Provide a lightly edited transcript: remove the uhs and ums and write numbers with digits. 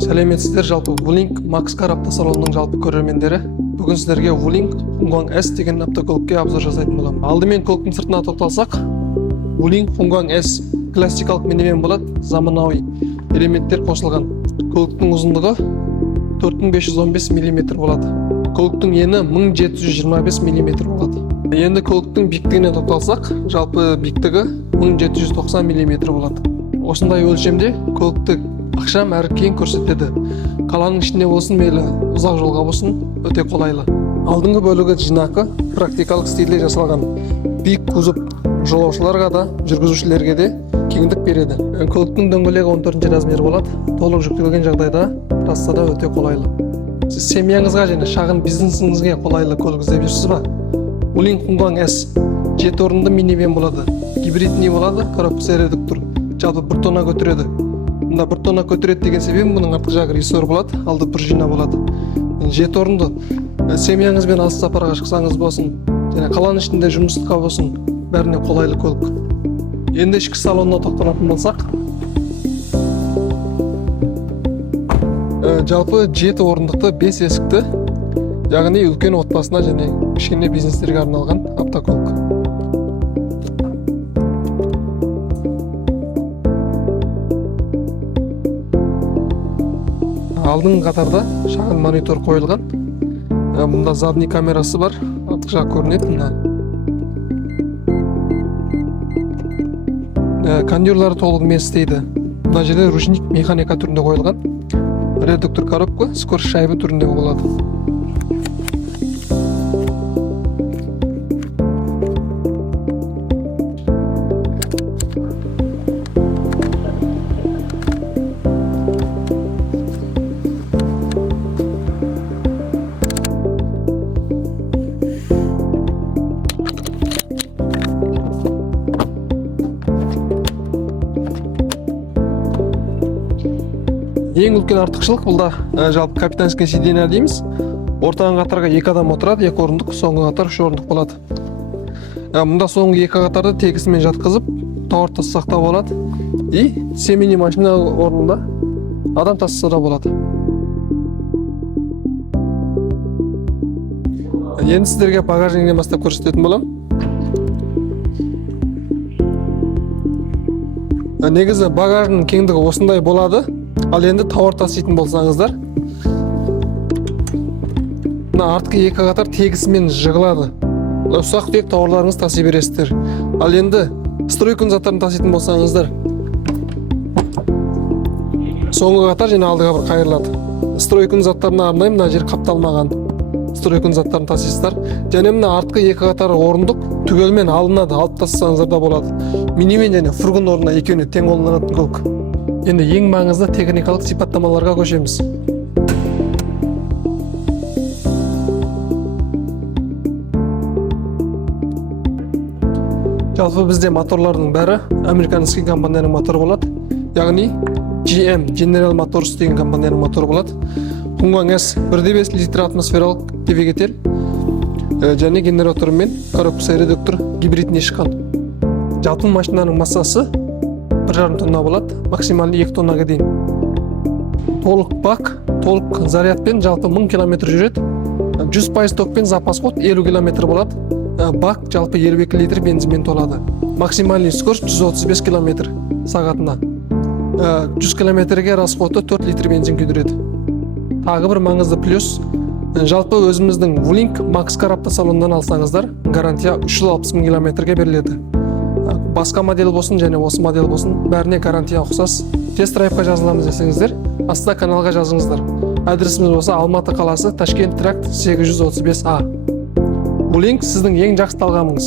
Сәлеметсіздер, жалпы Wuling Maxcar автосалонының жалпы көрермендері. Бүгін сіздерге Wuling Hongguang S деген автокөлікке обзор жасайтын боламын. Алдымен көліктің сыртына тоқталсақ, Wuling Hongguang S классикалық минивэн болады, заманауи элементтер қосылған. Көліктің ұзындығы 4515 мм болады. Көліктің ені 1725 мм болады. Енді көліктің биіктігіне тоқталсақ, жалпы биіктігі 1790 мм болады. Осындай өлшемде көлікті ақшам әрі кең көрсетеді. Қаланың ішінде болсын, мейлі ұзақ жолға болсын, өте қолайлы. Алдыңғы бөлігі жинақы, практикалық стильде жасалған. Биік кузов жолаушыларға да, жүргізушілерге де кеңдік береді. Көліктің дөңгелегі 14 размер болады. Толық жүктелген жағдайда трассада өте қолайлы. Сіз семьяңызға және шағын бизнесіңізге қолайлы көлік іздеп жүрсіз ба? Wuling Hongguang S 7 орынды минивэн болады. Гибридный болады, коробкасы редуктор. Жалпы 1 тонна көтереді. Мында 1 тонна көтереді деген себебі мұның артқы жағы рессор болады, алды пружина болады. 7 орынды семьяңызбен алыс сапарға шықсаңыз болсын, және қаланың ішінде жұмысқа болсын, бәріне қолайлы көлік. Енді ішкі салонына тоқталатын болсақ, жалпы 7 орындықты 5 есікті, яғни үлкен отбасына және кішкене бизнестерге арналған автокөлік. Алдың қатарда шағын монитор қойылған. Мұнда задний камерасы бар, артқы жақ көрінеді. Кондюрлары толығымен істейді. Мына жерде ручник механика түрінде қойылған. Редуктор коробка скорость шайбы түрінде болады. Ең үлкен артықшылық бұлда жалпы капитанское сиденье дейміз. Ортаңғы қатарға 2 адам отырады, 2 орындық, соңғы қатар 3 орындық болады. Мұнда соңғы 2 қатарды тегісімен жатқызып, тауар тассақ та болады. И семейный машина орнында адам тассаса да болады. Енді сіздерге багажнигінен бастап көрсететін болам. Негізі багажның кеңдігі осындай болады. Ал енді тауар таситын болсаңыздар, артқы 2 қатар тегісімен жығылады. Ұсақ түйек тауарларыңыз таси бересіздер. Ал енді стройкін заттарын таситын болсаңыздар, соңғы қатар және алдыға бір қайырылады. Стройкін заттарына арнайы мына жер қапталмаған стройкін заттарын тасисыздар. Және мына артқы 2 қатары орындық түгелмен алынады, алып тастасаңыздар да болады. Минивэн және фургон орнына екеуіне тең қолданатын көлік. Енді ең маңызды техникалық сипаттамаларға көшеміз. Жалпы бізде моторлардың бәрі американский компанияның моторы болады. Яғни GM, General Motors деген компанияның моторы болады. Hongguang S 1,5 литр атмосфералық двигатель және генераторымен коробкасы редуктор гибридіне шыққан. Жалпы машинаның массасы 1,5 тонна болады, максималды 2 тоннаға дейін. Толық бак, толық зарядпен жалпы 1000 км жүреді. 100% токпен запас ход 50 км болады. Бак жалпы 52 литр бензинмен толады. Максимальный скорость 135 км сағатына. 100 км-ге расходы 4 литр бензин күйдіреді. Тағы бір маңызды плюс, жалпы өзіміздің Wuling Maxcar автосалонынан алсаңыздар, гарантия 360 000 км-ге беріледі. Басқа модель болсын және осы модель болсын, бәріне гарантия ұқсас. Тест-драйвқа жазыламыз десеңіздер, астына каналға жазыңыздар. Адресіміз болса Алматы қаласы, Ташкент тракт 835А. Wuling сіздің ең жақсы талғамыңыз.